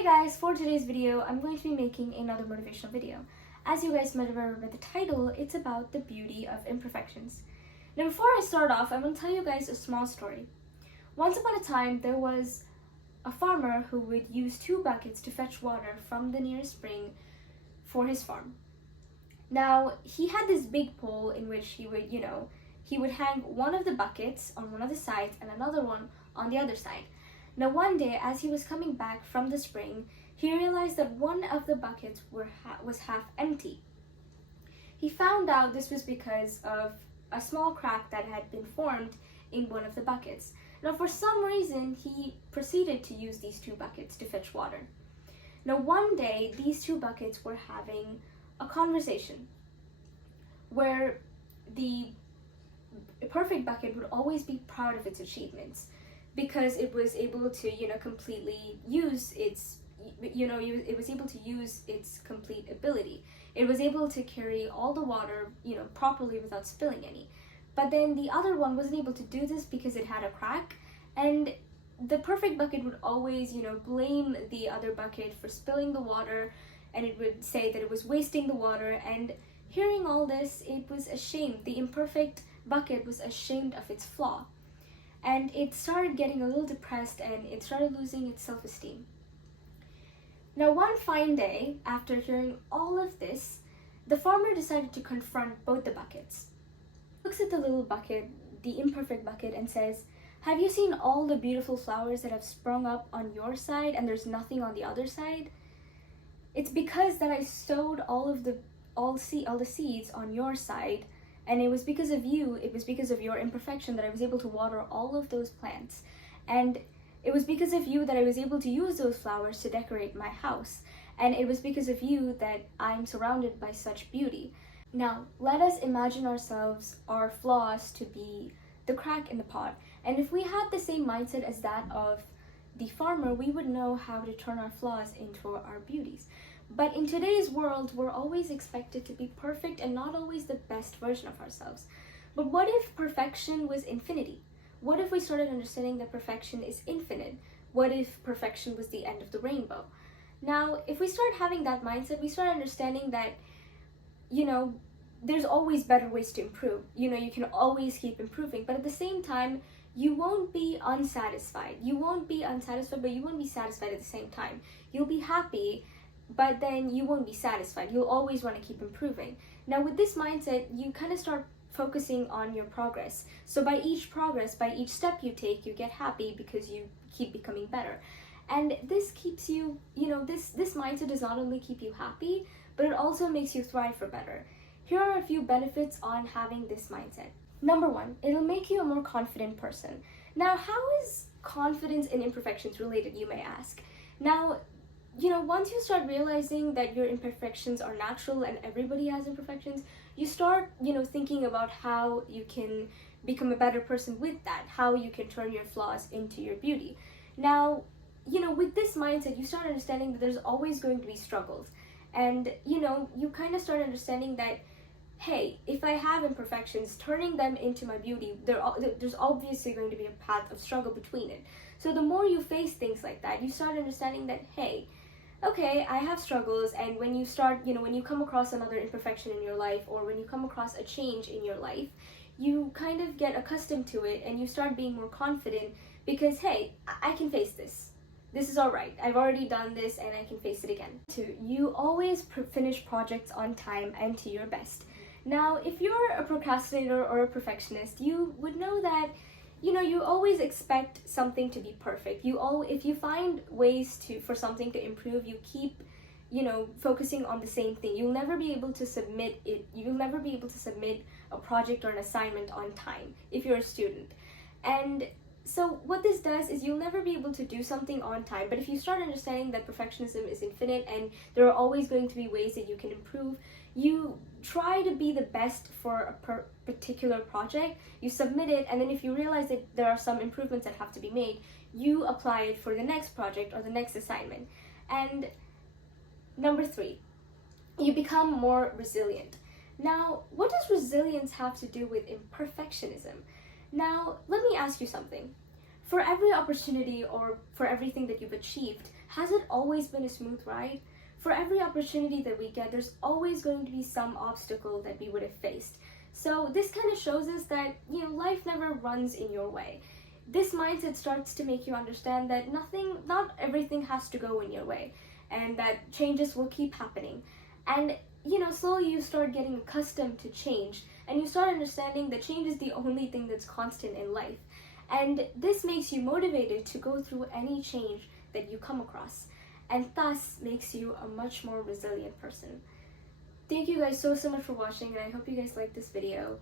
Hey guys, for today's video, I'm going to be making another motivational video. As you guys might have read the title, it's about the beauty of imperfections. Now before I start off, I'm going to tell you guys a small story. Once upon a time, there was a farmer who would use 2 buckets to fetch water from the nearest spring for his farm. Now, he had this big pole in which he would hang one of the buckets on one of the sides and another one on the other side. Now one day, as he was coming back from the spring, he realized that one of the buckets was half empty. He found out this was because of a small crack that had been formed in one of the buckets. Now for some reason, he proceeded to use these 2 buckets to fetch water. Now one day, these 2 buckets were having a conversation where the perfect bucket would always be proud of its achievements, because it was able to, completely use its, it was able to use its complete ability. It was able to carry all the water, properly without spilling any. But then the other one wasn't able to do this because it had a crack, and the perfect bucket would always, blame the other bucket for spilling the water, and it would say that it was wasting the water. And hearing all this, it was ashamed. The imperfect bucket was ashamed of its flaw. And it started getting a little depressed, and it started losing its self-esteem. Now one fine day, after hearing all of this, the farmer decided to confront both the buckets. He looks at the little bucket, the imperfect bucket, and says, "Have you seen all the beautiful flowers that have sprung up on your side and there's nothing on the other side? It's because that I sowed all the seeds on your side, and it was because of you, it was because of your imperfection that I was able to water all of those plants. And it was because of you that I was able to use those flowers to decorate my house. And it was because of you that I'm surrounded by such beauty." Now, let us imagine ourselves, our flaws, to be the crack in the pot. And if we had the same mindset as that of the farmer, we would know how to turn our flaws into our beauties. But in today's world, we're always expected to be perfect and not always the best version of ourselves. But what if perfection was infinity? What if we started understanding that perfection is infinite? What if perfection was the end of the rainbow? Now, if we start having that mindset, we start understanding that, there's always better ways to improve. You can always keep improving, but at the same time, you won't be unsatisfied. You won't be unsatisfied, but you won't be satisfied at the same time. You'll be happy, but then you won't be satisfied. You'll always want to keep improving. Now with this mindset, you kind of start focusing on your progress. So by each step you take, you get happy because you keep becoming better. And this keeps you, this mindset does not only keep you happy, but it also makes you thrive for better. Here are a few benefits on having this mindset. Number 1, it'll make you a more confident person. Now, how is confidence and imperfections related, you may ask? Now, once you start realizing that your imperfections are natural and everybody has imperfections, you start, thinking about how you can become a better person with that, how you can turn your flaws into your beauty. Now, with this mindset, you start understanding that there's always going to be struggles. And, you kind of start understanding that, hey, if I have imperfections, turning them into my beauty, there's obviously going to be a path of struggle between it. So the more you face things like that, you start understanding that, hey, okay, I have struggles. And when you start, when you come across another imperfection in your life, or when you come across a change in your life, you kind of get accustomed to it and you start being more confident because, hey, I can face this. This is all right. I've already done this and I can face it again. 2, you always finish projects on time and to your best. Now, if you're a procrastinator or a perfectionist, you would know that you always expect something to be perfect. If you find ways for something to improve, you keep, focusing on the same thing. You'll never be able to submit a project or an assignment on time if you're a student. And so what this does is you'll never be able to do something on time. But if you start understanding that perfectionism is infinite and there are always going to be ways that you can improve, you try to be the best for a particular project, you submit it, and then if you realize that there are some improvements that have to be made, you apply it for the next project or the next assignment. And number 3, you become more resilient. Now, what does resilience have to do with imperfectionism? Now, let me ask you something. For every opportunity or for everything that you've achieved, has it always been a smooth ride? For every opportunity that we get, there's always going to be some obstacle that we would have faced. So this kind of shows us that, life never runs in your way. This mindset starts to make you understand that not everything has to go in your way, and that changes will keep happening. And, slowly you start getting accustomed to change, and you start understanding that change is the only thing that's constant in life. And this makes you motivated to go through any change that you come across, and thus makes you a much more resilient person. Thank you guys so much for watching, and I hope you guys liked this video.